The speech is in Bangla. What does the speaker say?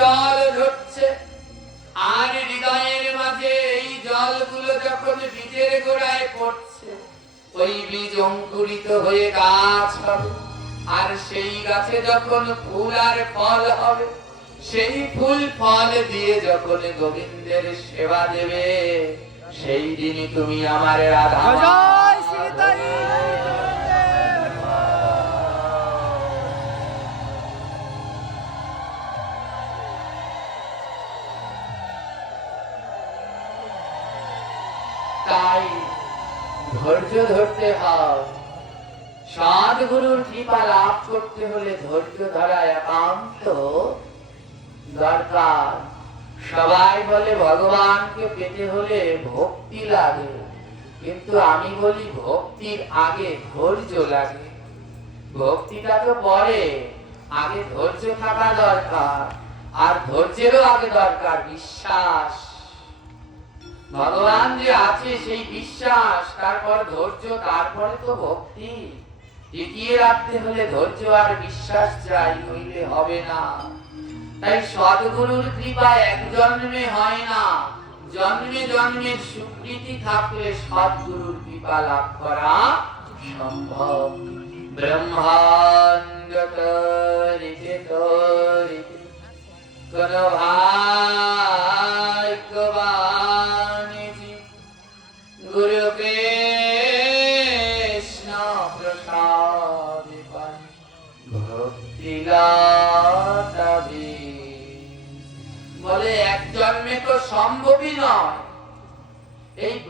জল ঝরছে আর হৃদয়ের মাঝে এই জলগুলো যখন বীজের গোড়ায় পড়ছে, ওই বীজ অঙ্কুরিত হয়ে গাছ হবে। আর সেই গাছে যখন ফুল আর ফল হবে, সেই ফুল ফল দিয়ে যখন গোবিন্দের সেবা দেবে, সেই দিনই তুমি আমার রাধা তাই ধৈর্য ধরতে হয় সদ্গুরুর কৃপা লাভ করতে হলে ধৈর্য ধরা একান্ত দরকার। সবাই বলে, ভগবানকে পেতে হলে ভক্তি লাগে। কিন্তু আমি বলি, ভক্তির আগে ধৈর্য লাগে। ভক্তিটা তো পরে। আগে ধৈর্য থাকা দরকার। আর ধৈর্যেরও আগে দরকার বিশ্বাস। ভগবান যে আছে সেই বিশ্বাস, তারপর ধৈর্য, তারপরে তো ভক্তি। টিকিয়ে রাখতে হলে ধৈর্য আর বিশ্বাস চাই, নইলে হবে না। তাই সদ্গুরুর কৃপা এক জন্মে হয় না। জন্মে জন্মের স্বীকৃতি থাকলে সদ্গুরুর কৃপা লাভ করা সম্ভব। ব্রহ্মাণ্ডত রিচিত কোন ভাগ্যবানিজি বলে এক জন্মে তো সম্ভবই নয়। এই